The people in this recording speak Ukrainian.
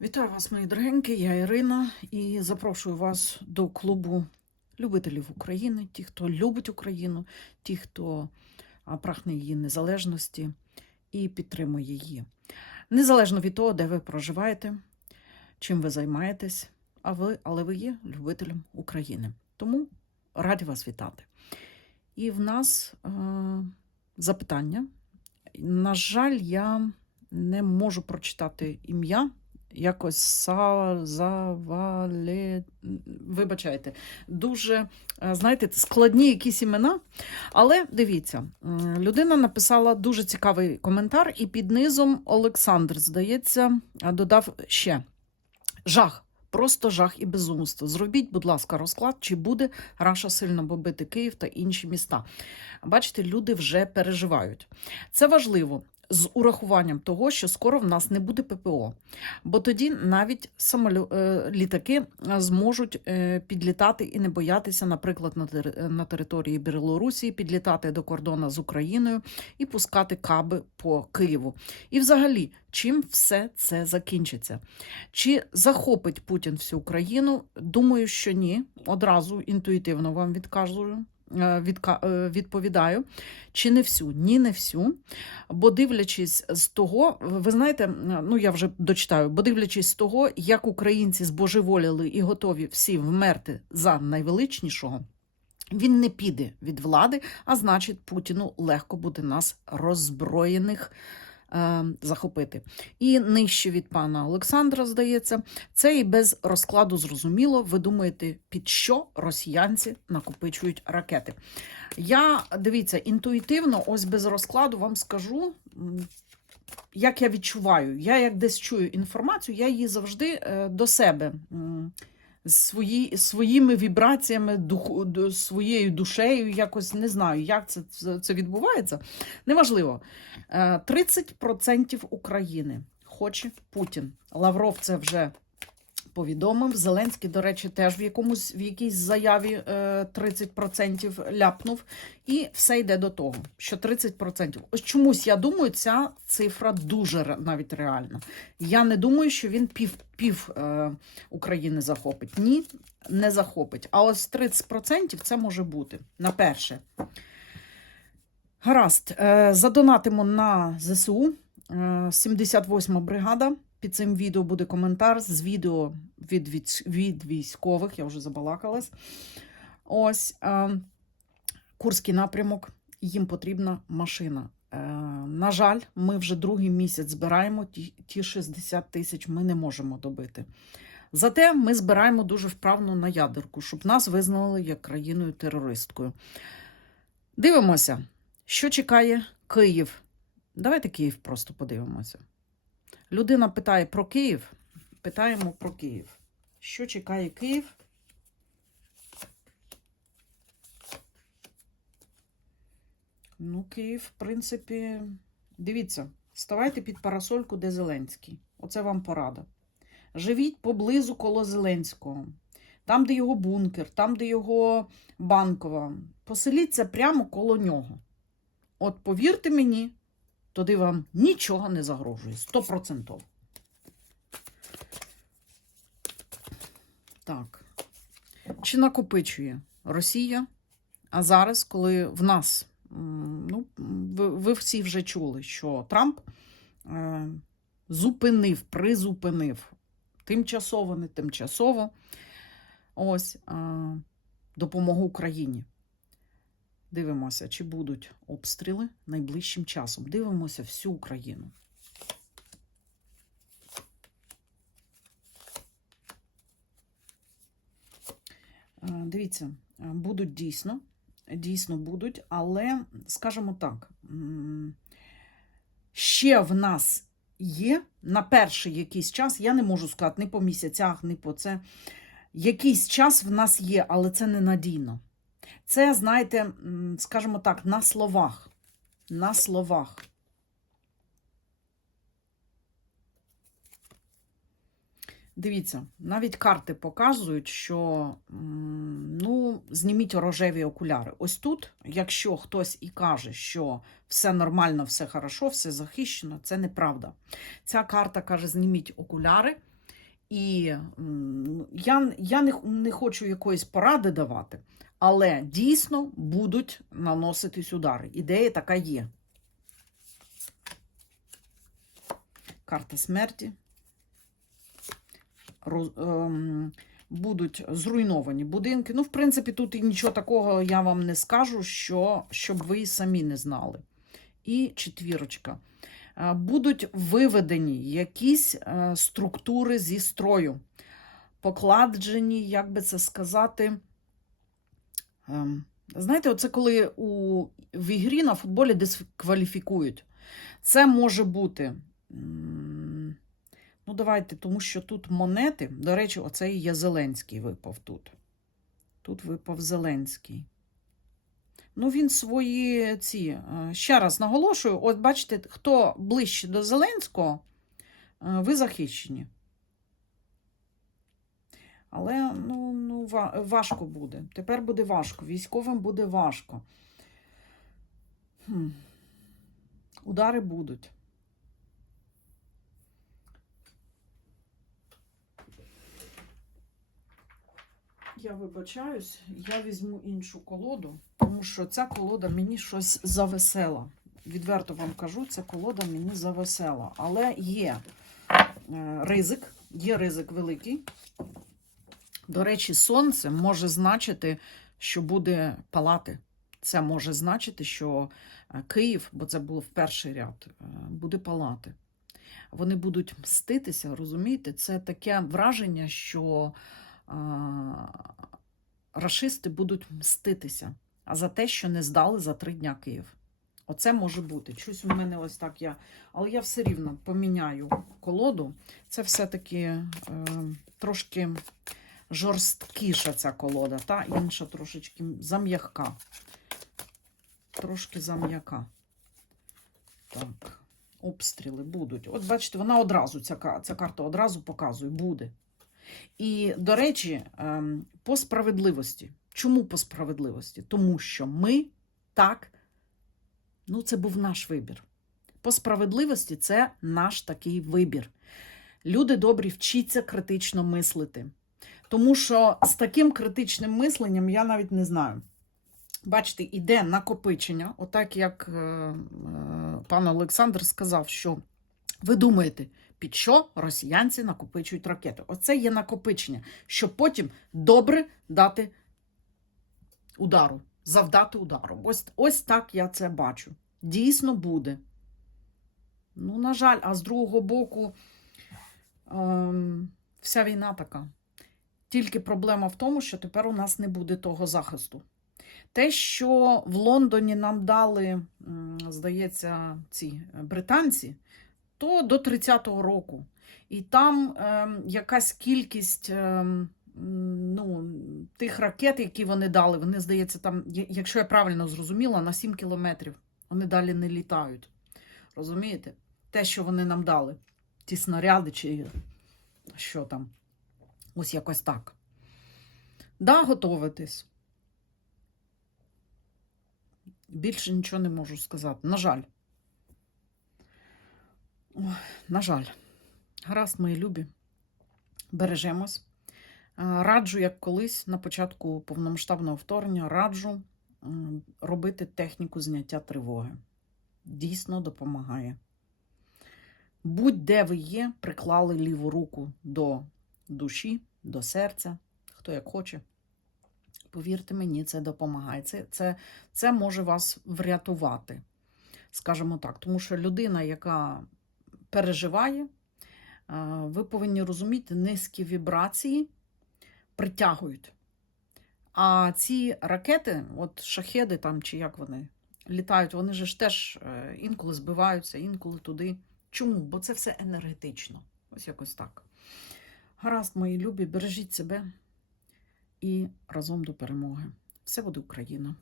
Вітаю вас, мої дорогенькі, я Ірина, і запрошую вас до клубу любителів України, ті, хто любить Україну, ті, хто прагне її незалежності і підтримує її. Незалежно від того, де ви проживаєте, чим ви займаєтесь, а ви, але ви є любителем України. Тому раді вас вітати. І в нас е, запитання. На жаль, я не можу прочитати ім'я якось са. Вибачайте, дуже, е, знаєте, складні якісь імена. Але дивіться, людина написала дуже цікавий коментар, і під низом Олександр, здається, е, додав ще жах. Просто жах і безумство. Зробіть, будь ласка, розклад, чи буде Раша сильно бомбити Київ та інші міста. Бачите, люди вже переживають. Це важливо з урахуванням того, що скоро в нас не буде ППО. Бо тоді навіть самолю... е, літаки е, зможуть е, підлітати і не боятися, наприклад, на, тери- на території Білорусі, підлітати до кордону з Україною і пускати каби по Києву. І взагалі, чим все це закінчиться? Чи захопить Путін всю Україну? Думаю, що ні. Одразу інтуїтивно вам відкажу. Е, е, Відповідаю, чи не всю? Ні, не всю. Бо дивлячись з того, ви знаєте, ну я вже дочитаю, бо дивлячись з того, як українці збожеволіли і готові всі вмерти за найвеличнішого, він не піде від влади, а значить, Путіну легко буде нас роззброєних. Е, Захопити. І нижче від пана Олександра, здається, це і без розкладу зрозуміло. Ви думаєте, під що росіянці накопичують ракети? Я дивіться, інтуїтивно, ось без розкладу вам скажу, як я відчуваю. Я як десь чую інформацію, я її завжди е, до себе свої, своїми вібраціями, духу, своєю душею, якось не знаю, як це, це, відбувається. Неважливо. Е, 30% України хоче Путін. Лавров це вже повідомив. Зеленський, до речі, теж в якомусь в якійсь заяві е, 30% ляпнув. І все йде до того, що 30%. Ось чомусь я думаю, ця цифра дуже навіть реальна. Я не думаю, що він пів, пів е, України захопить. Ні, не захопить. А ось 30% це може бути на перше. Гаразд, е, задонатимо на ЗСУ. Е, 78 бригада. Під цим відео буде коментар з відео від, від, від військових. Я вже забалакалась. Ось е, Курський напрямок. Їм потрібна машина. Е, на жаль, ми вже другий місяць збираємо ті, ті 60 тисяч ми не можемо добити. Зате ми збираємо дуже вправно на ядерку, щоб нас визнали як країною терористкою. Дивимося, що чекає Київ. Давайте Київ просто подивимося. Людина питає про Київ. Питаємо про Київ. Що чекає Київ? Ну, Київ, в принципі, дивіться, ставайте під парасольку, де Зеленський. Оце вам порада. Живіть поблизу коло Зеленського. Там, де його бункер, там, де його банкова. Поселіться прямо коло нього. От повірте мені, тоді вам нічого не загрожує. Стопроцентово. Так. Чи накопичує Росія? А зараз, коли в нас, ну, ви, ви всі вже чули, що Трамп е, зупинив, призупинив тимчасово, не тимчасово ось е, допомогу Україні. Дивимося, чи будуть обстріли найближчим часом. Дивимося всю Україну. Е, Дивіться, е, будуть дійсно, дійсно будуть, але, скажімо так, ще в нас є на перший якийсь час, я не можу сказати ні по місяцях, ні по це. Якийсь час в нас є, але це ненадійно. Це, знаєте, скажімо так, на словах. На словах. Дивіться, навіть карти показують, що ну, зніміть рожеві окуляри. Ось тут, якщо хтось і каже, що все нормально, все хорошо, все захищено, це неправда. Ця карта каже: зніміть окуляри, І я, я не, не хочу якоїсь поради давати, але дійсно будуть наноситись удари. Ідея така є. Карта смерті. Роз- ем, будуть зруйновані будинки. Ну, в принципі, тут і нічого такого я вам не скажу, що, щоб ви самі не знали. І четвірочка. Е, Будуть виведені якісь е, структури зі строю, покладені, як би це сказати. Ем, Знаєте, оце коли у, в ігрі на футболі дискваліфікують. Це може бути. Ну, давайте, тому що тут монети. До речі, оцей є Зеленський випав тут. Тут випав Зеленський. Ну, він свої ці. е, Ще раз наголошую: от бачите, хто ближче до Зеленського, е, ви захищені. Але ну, ну, важко буде. Тепер буде важко. Військовим буде важко. Хм. Удари будуть. Я вибачаюсь, я візьму іншу колоду, тому що ця колода мені щось завесела. Відверто вам кажу, ця колода мені завесела. Але є е, ризик, є ризик великий. До речі, сонце може значити, що буде палати. Це може значити, що е, Київ, бо це було в перший ряд, е, буде палати. Вони будуть мститися, розумієте? Це таке враження, що а, рашисти будуть мститися за те, що не здали за три дня Київ. Оце може бути. Щось у мене ось так я. Але я все рівно поміняю колоду. Це все-таки е, трошки жорсткіша ця колода, та інша трошечки зам'яка. Трошки зам'яка. Так, обстріли будуть. От бачите, вона одразу, ця, ця карта одразу показує, буде. І, до речі, ем, по справедливості. Чому по справедливості? Тому що ми так, ну, це був наш вибір. По справедливості це наш такий вибір. Люди добрі, вчіться критично мислити. Тому що з таким критичним мисленням я навіть не знаю. Бачите, іде накопичення, отак як е, е, пан Олександр сказав, що ви думаєте, під що росіянці накопичують ракети? Оце є накопичення, щоб потім добре дати удару, завдати удару. Ось, ось так я це бачу. Дійсно буде. Ну, на жаль, а з другого боку, ем, вся війна така. Тільки проблема в тому, що тепер у нас не буде того захисту. Те, що в Лондоні нам дали, здається, ці е, британці, то до 30-го року. І там ем, якась кількість м, ну, тих ракет, які вони дали, вони, здається, там, якщо я правильно зрозуміла, на 7 кілометрів вони далі не літають. Розумієте? Те, що вони нам дали, ті снаряди чи що там. Ось якось так. Да, готовитись. Більше нічого не можу сказати. На жаль. Ой, на жаль. Гаразд, мої любі. Бережемось. Раджу, як колись на початку повномасштабного вторгнення, раджу робити техніку зняття тривоги. Дійсно допомагає. Будь-де ви є, приклали ліву руку до душі, до серця, хто як хоче. Повірте мені, це допомагає. Це, це, це може вас врятувати, скажімо так. Тому що людина, яка переживає, е, ви повинні розуміти, низькі вібрації притягують. А ці ракети, от шахеди там чи як вони літають, вони ж теж е, інколи збиваються, інколи туди. Чому? Бо це все енергетично. Ось якось так. Гаразд, мої любі, бережіть себе і разом до перемоги. Все буде Україна!